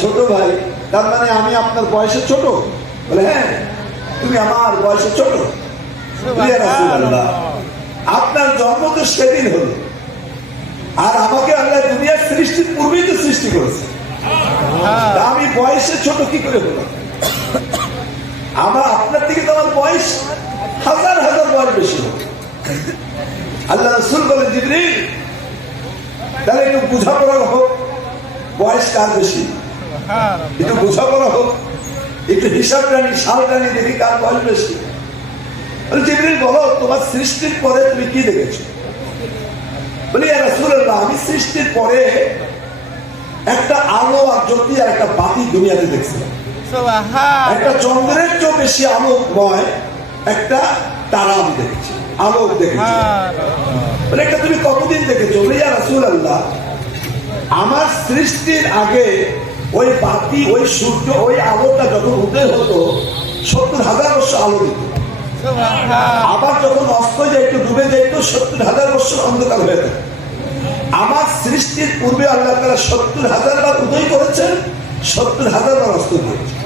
ছোট ভাই তার মানে আমি আপনার বয়সে ছোট? বলে হ্যাঁ তুমি আমার বয়সে ছোট। আপনার জন্ম তো সেদিন হলো। আর আমাকে আল্লাহ দুনিয়ার সৃষ্টির পূর্বেই তো সৃষ্টি করেছে। আমি বয়সে ছোট কি করে হলো? আমার আপনার থেকে তো আমার বয়স হাজার হাজার বয়স বেশি আল্লাহ রসুল বলে জিবরিল তাহলে একটু বোঝাপড়া হোক। বয়স কার বেশি? একটু বোঝাপড়া হোক। একটু হিসাব টানি সাল টানি দেখি কার বয়স বেশি। জিবরিল বলো তোমার সৃষ্টির পরে তুমি কি দেখেছ? বলি আমি সৃষ্টির পরে একটা আলো আর জ্যোতি আর একটা বাতি দুনিয়াতে দেখছিলাম। একটা চন্দ্রের চেয়ে বেশি আলোকময় একটা তারা আমি দেখেছি আলোক দেখেছি। বলে এটা তুমি কতদিন দেখেছ? রাসূলুল্লাহ আমার সৃষ্টির আগে ওই বাতি ওই সূর্য ওই আলোটা যখন উদয় হতো সত্তর হাজার বছর আলো দিত। আবার যখন অস্ত যাইত ডুবে যাইত সত্তর হাজার বছর অন্ধকার হয়ে যেত। আমার সৃষ্টির পূর্বে আল্লাহ তারা সত্তর হাজার বার উদয় করেছেন সত্তর হাজার বার অস্ত দিয়েছেন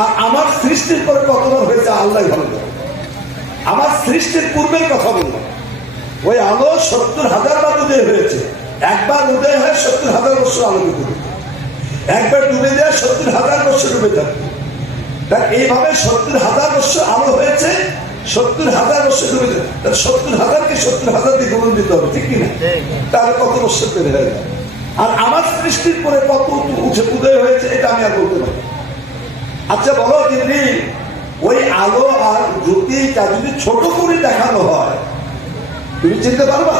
আর আমার সৃষ্টির পরে কতবার হয়েছে আল্লাহ ভালো আমার সৃষ্টির পূর্বের কথা বললাম ওই আলো সত্তর হাজার বার উদয় হয়েছে। একবার উদয় হয় সত্তর হাজার বছর আলোকিত। একবার ডুবে যায় সত্তর হাজার বছর ডুবে থাকবে তা এইভাবে সত্তর হাজার বছর আলো হয়েছে, সত্তর হাজার বছর ডুবে তাহলে সত্তর হাজারকে সত্তর হাজার দিয়ে গুণন দিতে হবে, ঠিক কিনা? তাহলে কত বছর বেড়ে হয়ে যাবে আর আমার সৃষ্টির পরে কত উঠে উদয় হয়েছে, এটা আমি আর বলতে পারি। আচ্ছা বলো দিদি ওই আলো আর জ্যোতিটা যদি ছোট করে দেখানো হয় তুমি চিনতে পারবা?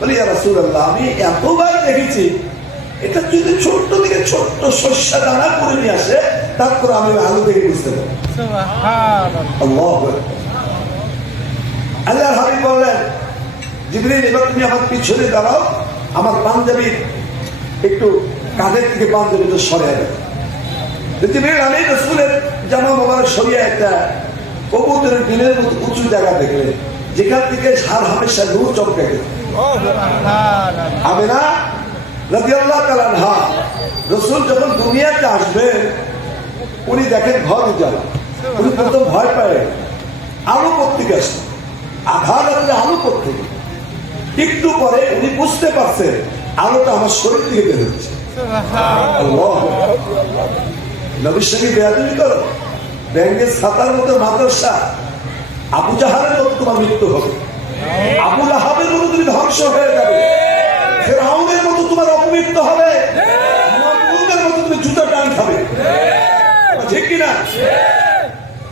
বলি রাসুল্লাহ আমি এতবার দেখেছি। এটা যদি ছোট্ট থেকে ছোট্ট শস্য দানা করে নিয়ে আসে তারপর আমি আলো দেখে বুঝতে পারি আল্লাহু। হাবিব বললেন জিবরিল এবার তুমি আমার পিছনে দাঁড়াও আমার পাঞ্জাবির একটু কাঁধের থেকে পাঞ্জাবিটা সরে জিবরিল আলী রসুলের জামা বাবার সরিয়ে একটা কবুতরের দিনের মতো উঁচু জায়গা দেখলেন। যেখান থেকে সার হামেশা নূর চমকে গেছে আমি না আল্লাহ হা রসুল যখন দুনিয়াতে উনি দেখেন ঘর উনি প্রথম ভয় পায় আধা রাত্রে আলো একটু পরে উনি বুঝতে পারছেন আলোটা আমার শরীর থেকে বের হচ্ছে। নবীর বেয়াদবি করো। ব্যাংকের ছাতার মতো মাদ্রাসা। আবু জাহারের মতো তোমার মৃত্যু হবে। আবু লাহাবের মতো তুমি ধ্বংস হয়ে যাবে। ফেরাউনের মতো তোমার অপমৃত্যু হবে। মতো তুমি জুতো টান খাবে। ঠিক কিনা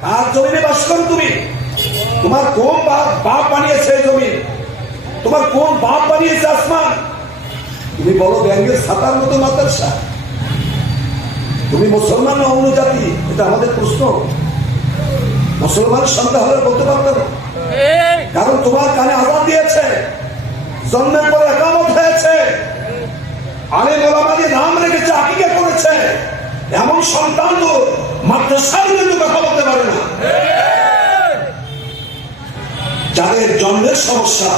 আর জমিনে বাস করো তুমি। তোমার কোন বাপ বাপ বানিয়েছে এই জমি? তোমার কোন বাপ বানিয়েছে আসমান? তুমি বলো ব্যাংকের ছাতার মতো মাদ্রাসা। তুমি মুসলমান না অন্য জাতি? এটা আমাদের প্রশ্ন। মুসলমান সন্তান হলে বলতে পারবে না। কারণ তোমার কানে আজাদ দিয়েছে জন্মের পরে একামত হয়েছে। আলে মোলামাদি নাম রেখেছে আকিকে করেছে। এমন সন্তান তো মাদ্রাসার বিরুদ্ধে কথা বলতে পারে না। যাদের জন্মের সমস্যা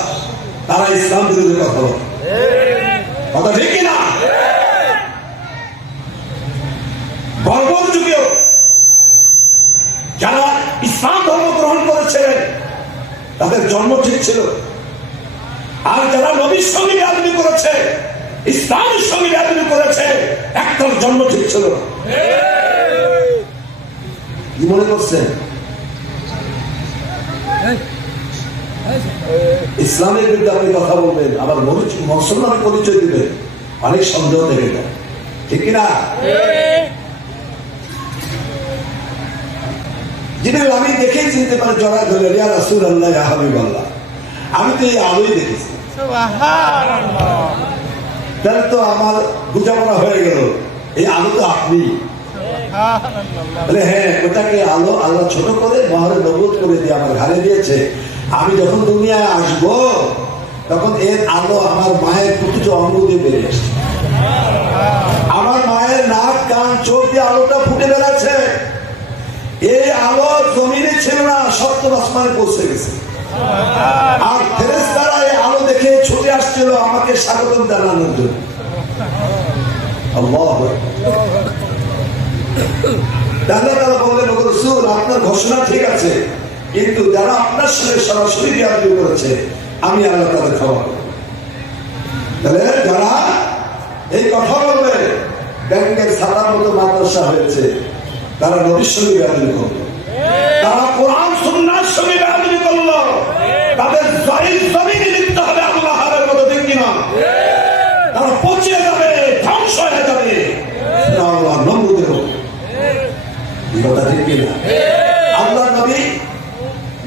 তারা ইসলাম বিরুদ্ধে কথা বলে। কথা ঠিক কিনা বর্বর যুগেও যারা ইসলাম ধর্ম গ্রহণ করেছিলেন তাদের জন্ম ঠিক ছিল। আর যারা নবীর সঙ্গে আদমি করেছে, ইসলামের সঙ্গে আদমি করেছে একটার জন্ম ঠিক ছিল কি মনে করছেন? ইসলামের বিরুদ্ধে আপনি কথা বলবেন, আবার মুসলমানের পরিচয় দিবেন। অনেক সন্দেহ থেকে ঠিক কিনা? যিনি আমি দেখেই চিনতে পারি জড়া ধরে রিয়া রাসুল আল্লাহ হাবিব আল্লাহ আমি তো এই আলোই দেখেছি। তাহলে তো আমার বোঝাপড়া হয়ে গেল এই আলো তো আপনি। হ্যাঁ ওটাকে আলো আল্লাহ ছোট করে মহারে নবুত করে দিয়ে আমার ঘাড়ে দিয়েছে। আমি যখন দুনিয়ায় আসব তখন এর আলো আমার মায়ের প্রতিটি অঙ্গ দিয়ে বেরিয়ে আসছে। জমিনে ছিল না সপ্তম আসমানে পৌঁছে গেছে। আর ফেরেস্তারা এই আলো দেখে ছুটে আসছিল আমাকে স্বাগত জানানোর জন্য। তারা আপনার ঘোষণা ঠিক আছে, কিন্তু যারা আপনার সঙ্গে সরাসরি বিয়াদি করেছে, আমি আল্লাহ তাদের তাহলে যারা এই কথা ব্যাংকের মতো মাদ্রাসা হয়েছে, তারা সঙ্গে বিয়াদি করবে। সুন্নার সঙ্গে বিয়াদি করল তাদের জয়ের জমিনে লিখতে হবে আল্লাহর মতো ঠিক কিনা? তারা পচে যাবে ধ্বংস হয়ে যাবে। আল্লাহ নমরুদের কথা ঠিক কিনা? আল্লাহ নবী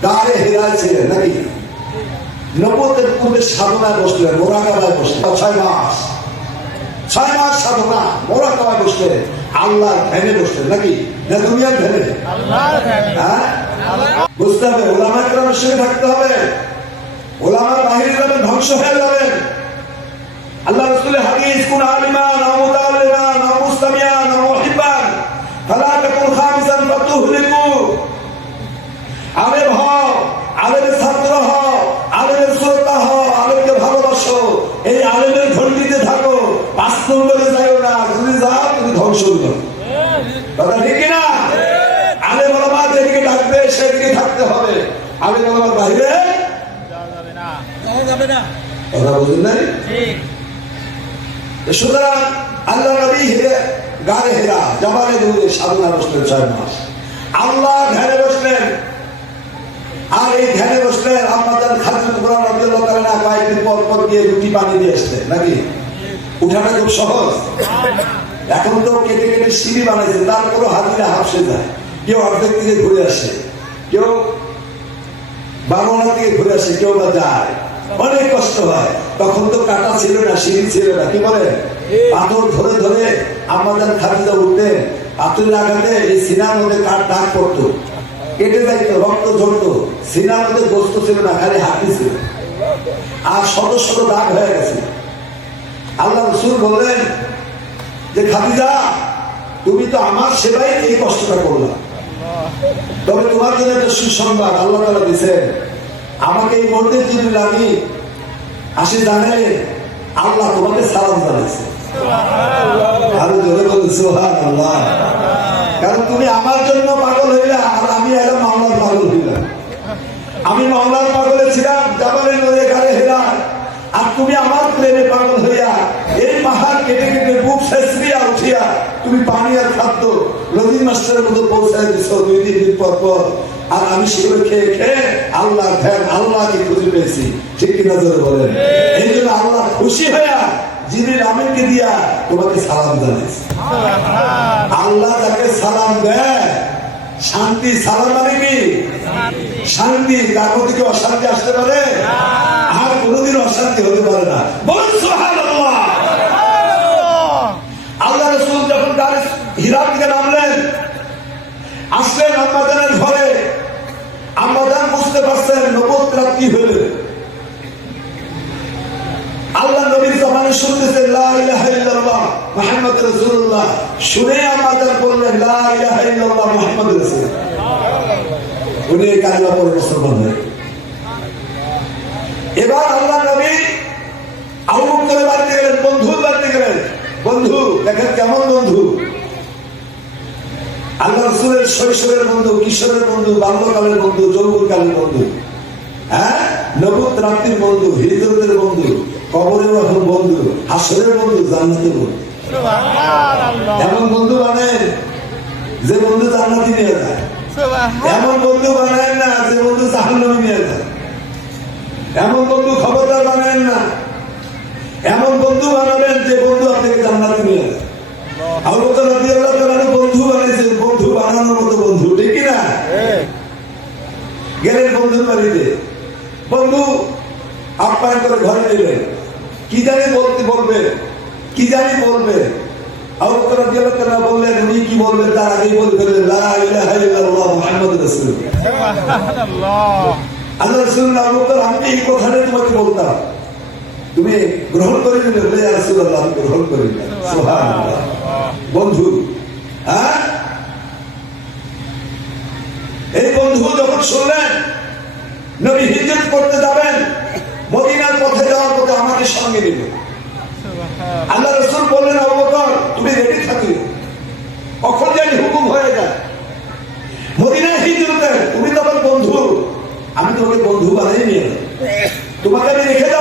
গায়ে হেরায় ছিলেন নাকি? নবতের পূর্বে সাধনায় বসলেন মোরাকাবায় বসলেন। ছয় মাস ছয় মাস সাধনা মোরাকাবায় বসলেন। আল্লাহ ধ্যানে বসলেন নাকি? না দুনিয়ার ধ্যানে? হ্যাঁ? বুঝতে হবে ওলামা গ্রামের সঙ্গে থাকতে হবে। ওলামার বাহিরে যাবেন, ধ্বংস হয়ে যাবেন। আল্লাহ রসুলের হাদিস, কোন আলিমা না মুতাআল্লিমা না মুস্তামিয়া না মুহিব্বান ফালা তাকুন খামিসান ফাতুহলিকু আলেম হও আলেমের ছাত্র হও আলেমের শ্রোতা হও আলেমকে ভালোবাসো এই আলেমের ঘন্টিতে থাকো পাঁচ নম্বরে যাইও না যদি যাও তুমি ধ্বংস হইল কথা ঠিক না আলেম ওলামা যেদিকে সেদিকে থাকতে হবে। আলেম ওলামার বাইরে রুটি পানি দিয়ে নাকি? উঠাটা খুব সহজ। এখন তো কেটে কেটে সিঁড়ি বানাইছে, তারপরও হাতিরা হাফসে যায়। কেউ অর্ধেক দিকে ঘুরে আসে। কেউ বারোনা থেকে ঘুরে আসে, কেউ যায়। অনেক কষ্ট হয়। তখন তো কাটা ছিল না, সিঁড়ি ছিল না, কি বলে পাথর ধরে ধরে আমাদের খাদিজা উঠতেন পাথরের আঘাতে এই সিনার মধ্যে কাঠ দাগ পড়তো। কেটে রক্ত ঝরতো। সিনার মধ্যে গোস্ত ছিল না, খালি হাতি ছিল। আর শত শত দাগ হয়ে গেছে। আল্লাহ রসুল বললেন যে, খাদিজা, তুমি তো আমার সেবাই এই কষ্টটা করলাম তবে তোমার জন্য একটা সুসংবাদ আল্লাহ তালা দিচ্ছেন আমাকে এই মুহূর্তে যদি আমি আসি জানালে আল্লাহ তোমাকে সালাম জানাইছে। আরও জোরে বলে সোহান আল্লাহ কারণ তুমি আমার জন্য পাগল হইলা আর আমি একটা মামলার পাগল হইলাম আমি মামলার পাগলে ছিলাম জামালের নদী গাড়ি হেলাম। আর তুমি আমার প্লেনে পাগল হইয়া পাহাড় কেটে কেটে বুক উঠিয়া তুমি পানি আর খাদ্য নদীর মাস্টারের মতো পৌঁছায় দিছ দুই দিন পর পর। আর আমি সেগুলো খেয়ে খেয়ে আল্লাহ ধ্যান খুঁজে পেয়েছি। ঠিক বলেন? এই জন্য আল্লাহ খুশি হইয়া দিয়া তোমাকে সালাম আল্লাহ যাকে সালাম দেয়, শান্তি, সালাম মানে শান্তি। তার অশান্তি আসতে পারে? আর কোনোদিন অশান্তি হতে পারে না। সুবহানাল্লাহ আল্লাহ রসুল যখন তার হীরা থেকে নামলেন, আসলেন আম্মাদানের ঘরে। আম্মাদান বুঝতে পারছেন নবদ রাত্রি হলে। আল্লাহ নবীর জমানে ইলাহা ইল্লাল্লাহ মুহাম্মদ রাসূলুল্লাহ। শুনে আমাদের বললেন, লা ইল্লাল্লাহ মুহাম্মদ উনি কালিমা মুসলমান এবার আল্লাহ নবী আবু বকরের বাড়িতে গেলেন বন্ধুর বাড়িতে গেলেন বন্ধু দেখেন কেমন বন্ধু? আল্লাহ রসুলের শৈশবের বন্ধু কিশোরের বন্ধু বাল্যকালের বন্ধু যৌবনকালের বন্ধু হ্যাঁ? নবুত রাত্রির বন্ধু হিজরতের বন্ধু কবরের এখন বন্ধু হাসরের বন্ধু জান্নাতের বন্ধু। এমন বন্ধু বানেন যে বন্ধু জান্নাতি নিয়ে যায়। এমন বন্ধু বানায় না যে বন্ধু জাহান্নামে নিয়ে যায়। এমন বন্ধু খবরদার বানায় না। এমন বন্ধু বানাবেন যে বন্ধু আপনাকে জান্নাতে নিয়ে যায় আবু বকর রাদিয়াল্লাহু তাআলা বন্ধু বানাইছে বন্ধু বানানোর মতো বন্ধু ঠিক কি না গেলেন বন্ধুর বাড়িতে বন্ধু আপ্যায়ন করে ঘরে নিলেন কি জানি বলতে বলবে কি জানি বলবে আবু বকর রাদিয়াল্লাহু তাআলা বলবেন তার আগেই বলে ফেললেন লা ইলাহা ইল্লাল্লাহ মুহাম্মাদুর রাসূলুল্লাহ। আল্লাহ রাসূলুল্লাহ আমি এই কথাটা তোমাকে বলতাম। তুমি গ্রহণ করে নিলে বলে আমি গ্রহণ করি বন্ধু হ্যাঁ? এই বন্ধু যখন শুনলেন নবী হিজরত করতে যাবেন মদিনার পথে যাওয়ার পথে আমাকে সঙ্গে নিবে আল্লাহ রসুল বললেন অবকর তুমি রেডি থাকিও কখন জানি হুকুম হয়ে যায় মদিনায় হিজরতের তুমি তো আমার বন্ধু আমি তোমাকে বন্ধু বানাই নিয়ে তোমাকে আমি রেখে যাব।